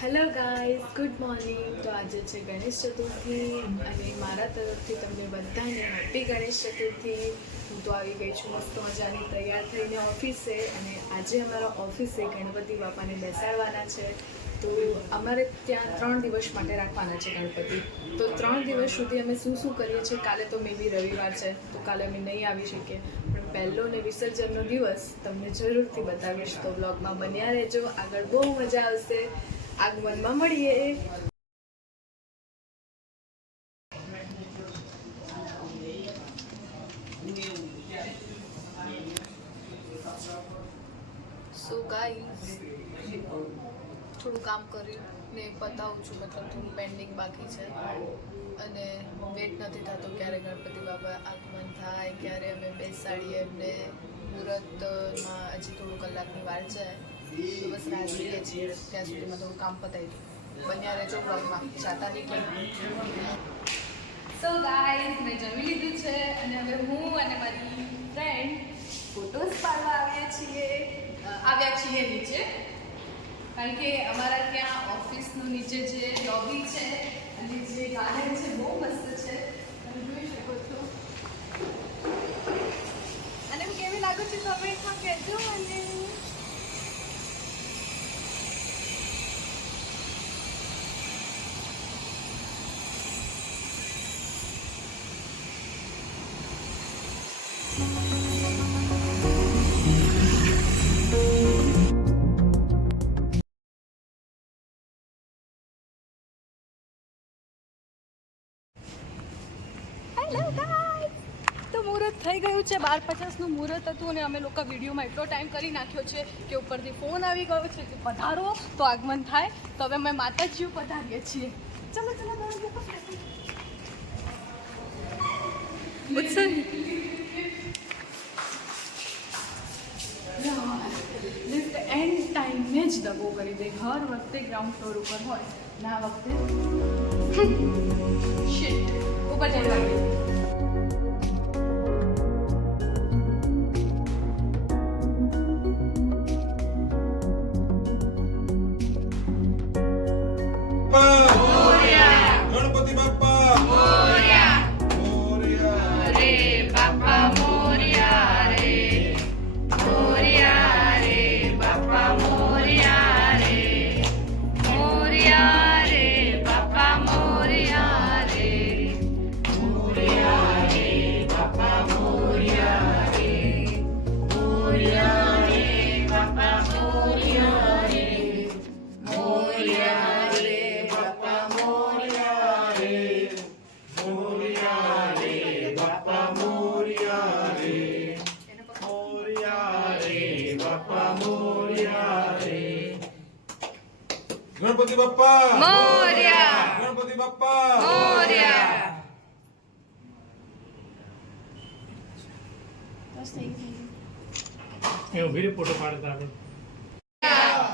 Hello guys, good morning. તો આજે છે ગણેશ ચતુર્થી અને મારા તરફથી તમને બધાને હેપી ગણેશ ચતુર્થી. હું તો આવી ગઈ છું મસ્ત મજાની તૈયાર થઈને ઓફિસે, અને આજે અમારા ઓફિસે ગણપતિ બાપાને બેસાડવાના છે. તો અમારે ત્યાં 3 દિવસ માટે રાખવાના છે ગણપતિ. તો 3 દિવસ સુધી અમે શું કરીએ છીએ, કાલે તો મે બી રવિવાર છે તો કાલે અમે નહીં આવી શકીએ, પણ પહેલો ને વિસર્જનનો દિવસ તમને જરૂરથી બતાવીશ. તો બ્લોગમાં બન્યા રહેજો, આગળ બહુ મજા આવશે. આગમનમાં મળીએ. સો ગાઈસ, થોડું કામ કરીને પતાવું છું, મતલબ થોડું પેન્ડિંગ બાકી છે અને વેટ નથી થતો ક્યારે ગણપતિ બાપા આગમન થાય, ક્યારે અમે બેસાડીએ એમને. મુહૂર્તમાં હજી થોડું કલાકની વાર છે, તો બસ રાહ જોઈએ છીએ. ત્યાં સુધીમાં થોડું કામ પતાવી દઉં. બન્યા રહેજો બ્લોગમાં, જાતા નહીં. સો ગાઈસ, મેં જમી લીધું છે અને હવે હું અને મારી ફ્રેન્ડ ફોટોસ પાડવા આવ્યા છીએ નીચે, કારણ કે અમારા ત્યાં ઓફિસનું નીચે જે લોબી છે અને જે ગાર્ડન છે બહુ મસ્ત છે, તમે જોઈ શકો છો. અને હું કેવી લાગુ છું તમે કહેજો મને. હેલો ગાઈસ, તો મુહૂર્ત થઈ ગયું છે. 12:50નું મુહૂર્ત હતું અને અમે લોકો વિડીયોમાં એટલો ટાઈમ કરી નાખ્યો છે કે ઉપરથી ફોન આવી ગયો છે કે પધારો તો આગમન થાય. તો હવે અમે માતાજીઓ પધારીએ છીએ. ચલો ચલો લિફ્ટ એન્ડ ટાઈમે જ દગો કરી દે. હર વખતે ગ્રાઉન્ડ ફ્લોર ઉપર હોય ને આ વખતે શિટ ઉપર જઈ લાગે. ગણપતિ બાપ્પા મોરયા. મોરયા રે બાપ્પા મોરયા રે. મોરયા રે બાપ્પા મોરયા રે. મોરયા રે બાપ્પા મોરયા રે. મોરયા રે બાપ્પા મોરયા રે. મોરયા રે બાપ્પા મોરયા રે. મોરયા રે બાપ્પા મોરયા રે. મોરયા રે બાપ્પા મોરયા રે. મોરયા રે બાપ્પા મોરયા રે. ગણપતિ બાપ્પા મોરયા. ગણપતિ બાપ્પા મોરયા. બસ થઈ ગયું. એ ઉભી ફોટો પાડતા આપણે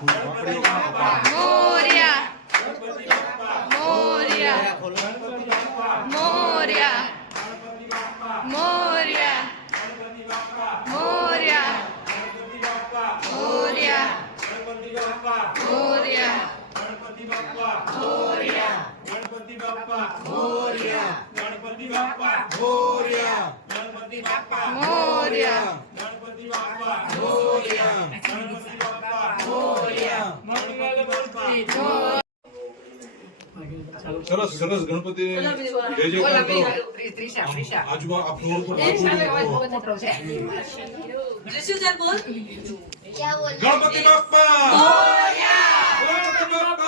ગણપતિ બાપ્પા મોરયા. ગણપતિ બાપ્પા મોરયા. ગણપતિ બાપ્પા મોરયા. ગણપતિ બાપ્પા મોરયા. ગણપતિ બાપ્પા મોરયા. ગણપતિ બાપ્પા મોરયા. ગણપતિ બાપ્પા મોરયા. ગણપતિ બાપ્પા મોરયા. ગણપતિ બાપ્પા મોરયા. ગણપતિ બાપ્પા મોરયા. ગણપતિ બાપ્પા મોરયા. ગણપતિ બાપ્પા મોરયા. ગણપતિ બાપ્પા મોરયા. ગણપતિ બાપ્પા. સરસ સરસ ગણપતિ જય જયકાર કરો. આજુબાજુ આ ફ્લોર પર ગણપતિ બાપ્પા મોરયા. ગણપતિ બાપ્પા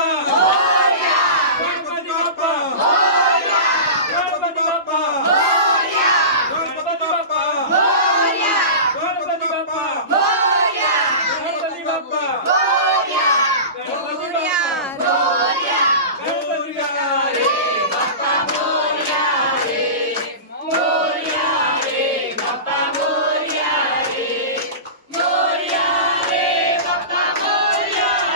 મોરયા. ગણપતિ બાપ્પા મોરયા. ગણપતિ બાપ્પા મોરયા. ગણપતિ બાપ્પા મોરયા. ગણપતિ બાપ્પા મોરયા. ગણપતિ બાપ્પા મોરયા. ગણપતિ બાપ્પા મોરયા. મોરયા રે બાપ્પા મોરયા રે. મોરયા રે બાપ્પા મોરયા રે. મોરયા રે બાપ્પા મોરયા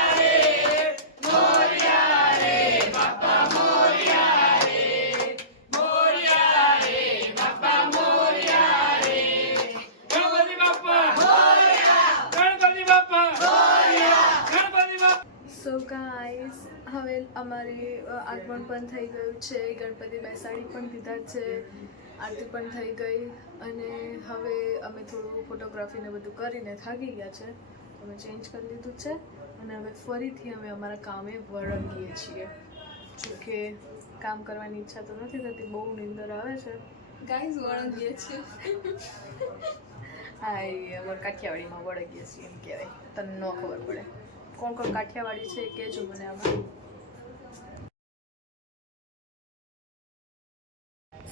સો ગાઈસ હવે અમારી આગમન પણ થઈ ગયું છે, ગણપતિ બેસાડી પણ દીધા છે, આરતી પણ થઈ ગઈ અને હવે અમે થોડું ફોટોગ્રાફીને બધું કરીને થાકી ગયા છે, અમે ચેન્જ કરી લીધું છે અને હવે ફરીથી અમે અમારા કામે વળગીએ છીએ. જોકે કામ કરવાની ઈચ્છા તો નથી થતી, બહુ નીંદર આવે છે ગાઈસ, વળગીએ છીએ. હા એ અમારે કાઠિયાવાડીમાં વળગીએ છીએ એમ કહેવાય, તને ન ખબર પડે. કોણ કોણ કાઠિયાવાડી છે એ કહેજો મને આમાં.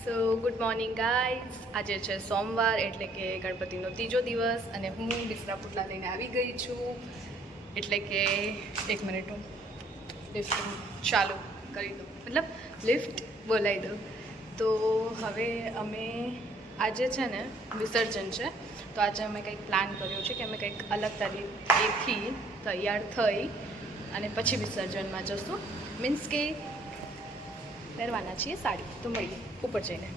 સો ગુડ મોર્નિંગ ગાઈઝ, આજે છે સોમવાર એટલે કે ગણપતિનો ત્રીજો દિવસ અને હું બિસ્તરા પુટલા લઈને આવી ગઈ છું. એટલે કે 1 મિનિટ હું લિફ્ટ ચાલુ કરી દઉં, મતલબ લિફ્ટ બોલાવી દઉં. તો હવે અમે આજે છે ને વિસર્જન છે, તો આજે અમે કંઈક પ્લાન કર્યો છે કે અમે કંઈક અલગ તરીકેથી તૈયાર થઈ અને પછી વિસર્જનમાં જશું. મીન્સ કે પહેરવાના છીએ સાડી. તો મળીએ ઉપર જઈને.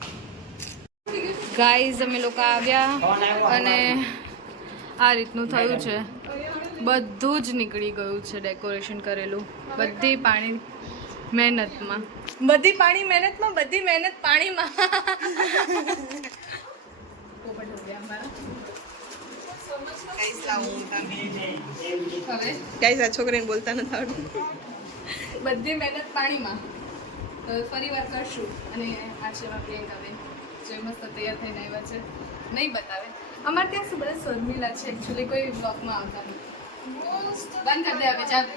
ગાઈઝ અમે લોકો આવ્યા અને આ રીતનું થયું છે, બધું જ નીકળી ગયું છે ડેકોરેશન કરેલું, બધી પાણી મહેનતમાં, બધી મહેનત પાણીમાં. ગાઈસ આ છોકરીને બોલતા નથી આવડતું. બધી મહેનત પાણીમાં. તો ફરી વાર કરશું. અને આ છે પ્રિયંકા બેન જે મસ્ત તૈયાર થઈને આવ્યા છે, નહીં બતાવે. અમારે ત્યાં શું બધા શર્મિલા છે એકચ્યુઅલી, કોઈ બ્લોગમાં આવતા નથી. બંધ કરી દે હવે ચાલ.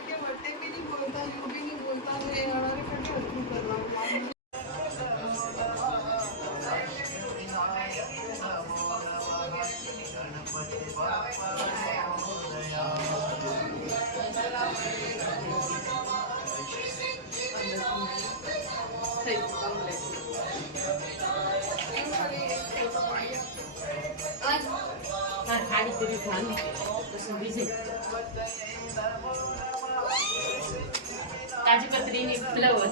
તાજી પત્રીની ફ્લાવર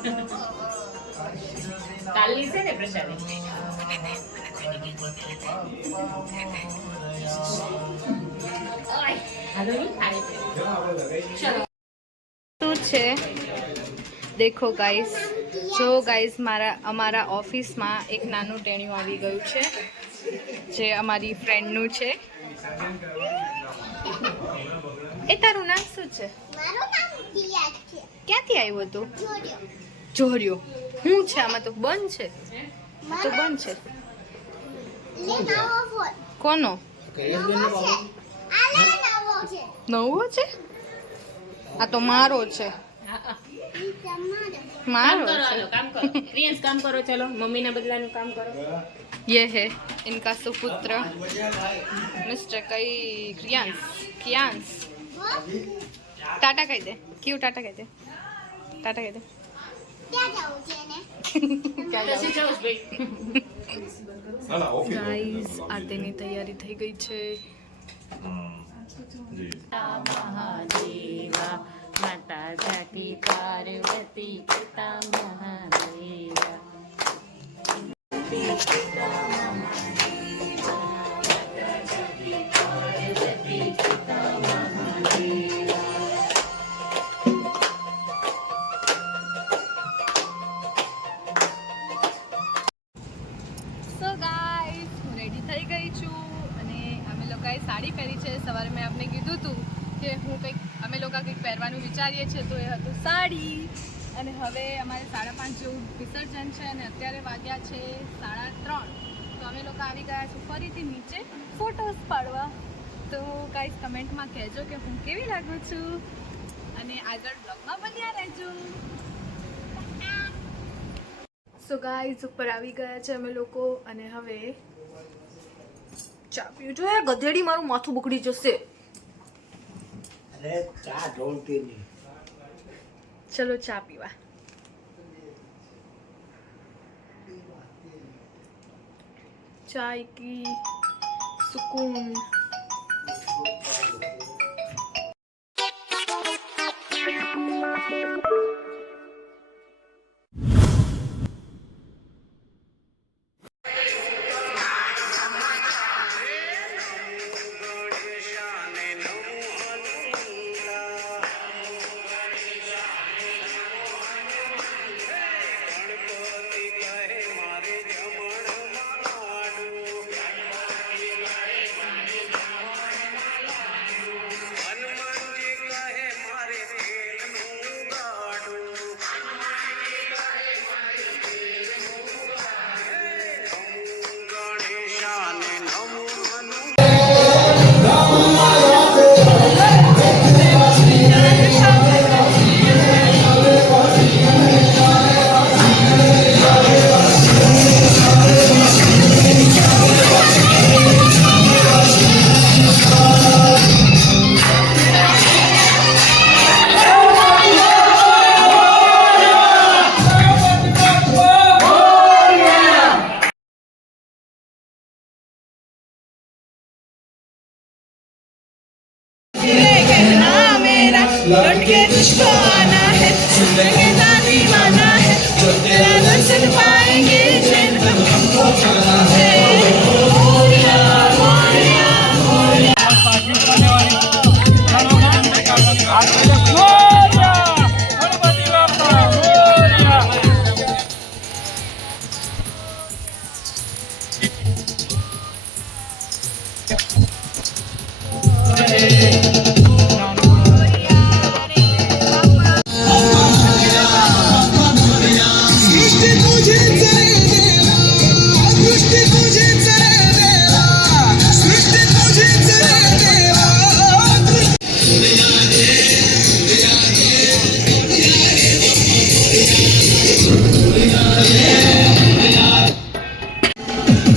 કાલની છે ને પ્રસાદી. શું છે દેખો ગાઈસ, જો ગાઈસ અમારા ઓફિસમાં એક નાનું ટેણિયું આવી ગયું છે જે અમારી ફ્રેન્ડનું છે. એ તારું નામ શું છે? મારું નામ તિયા છે. ક્યાંથી આવ્યું હતું? જોડ્યો. જોર્યો. શું છે આમાં? તો બંધ છે, આ તો બંધ છે. લે નવો ફોન. કોનો નવો છે. આ લે નવો છે. નવો છે? આ તો મારો છે. ઈ તમારો. મારો કામ કરો, છે. હાલો, કામ કરો. પ્રિયંશ કામ કરો, ચલો મમ્મીના બદલાનું કામ કરો. ये है इनका सुपुत्र मिस्टर कई कियांस. टाटा कह दे, क्यों टाटा कह दे, टाटा कह दे. ક્યાં જવું છે ને? પછી જાઉં છું ભાઈ. ના ના ઓફિસ ગાઈઝ આરતીની તૈયારી થઈ ગઈ છે. જી મહાદેવા માતા જાતિ પાર્વતી પિતા મહાદેવા. સો ગાઈઝ હું રેડી થઈ ગઈ છું અને અમે લોકોએ સાડી પહેરી છે. સવારે મેં આપને કીધું હતું કે અમે લોકો કંઈક પહેરવાનું વિચારીએ છીએ, તો એ હતું સાડી. અને હવે અમારે 5:30 જેવું વિસર્જન છે અને અત્યારે વાગ્યા છે 3:30. તો અમે લોકો આવી ગયા છે ફરીથી નીચે ફોટોસ પાડવા. તો ગાઈઝ કમેન્ટમાં કહેજો કે હું કેવી લાગું છું અને આગળ બ્લોગમાં બન્યા રહેજો. સો ગાઈઝ ઉપર આવી ગયા છે અમે લોકો અને હવે ચા પીવું જોઈએ. ગધેડી મારું માથું બગડી જશે. અરે ચા ઢોળતી નહીં. ચલો ચા પીવા. ચાય કી સુકૂન. लौट के तुझको आना है, जिंदगी का दीवाना है, जो तेरा दर्शन पाएंगे चैन हम हमको पाना है। मोरिया मोरिया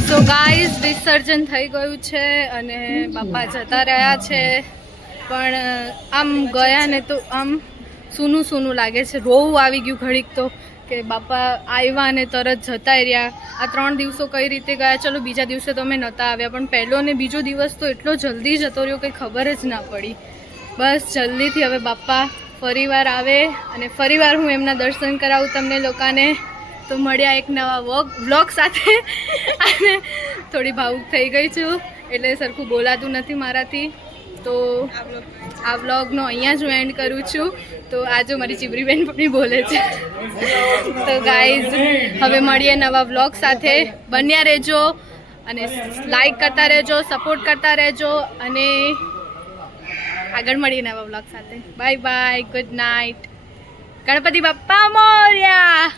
સો ગાઈઝ વિસર્જન થઈ ગયું છે અને બાપા જતા રહ્યા છે, પણ આમ ગયા ને તો આમ સૂનું સૂનું લાગે છે. રોવું આવી ગયું ઘડીક તો કે બાપા આવ્યા અને તરત જતા રહ્યા. આ 3 દિવસો કઈ રીતે ગયા, ચલો બીજા દિવસે તો અમે નહોતા આવ્યા, પણ પહેલો ને બીજો દિવસ તો એટલો જલ્દી જતો રહ્યો કંઈ ખબર જ ના પડી. બસ જલ્દીથી હવે બાપા ફરીવાર આવે અને ફરીવાર હું એમના દર્શન કરાવું તમને લોકોને. તો મળ્યા એક નવા વ્લોગ સાથે અને થોડી ભાવુક થઈ ગઈ છું એટલે સરખું બોલાતું નથી મારાથી. તો આ વ્લોગનો અહીંયા જ હું એન્ડ કરું છું. તો આ જો મારી ચીબરી બેન પણ બોલે છે. તો ગાઈઝ હવે મળીએ નવા વ્લોગ સાથે. બન્યા રહેજો અને લાઈક કરતા રહેજો, સપોર્ટ કરતા રહેજો અને આગળ મળીએ નવા વ્લોગ સાથે. Bye bye, good night, Ganpati Bappa Morya.